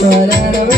da da da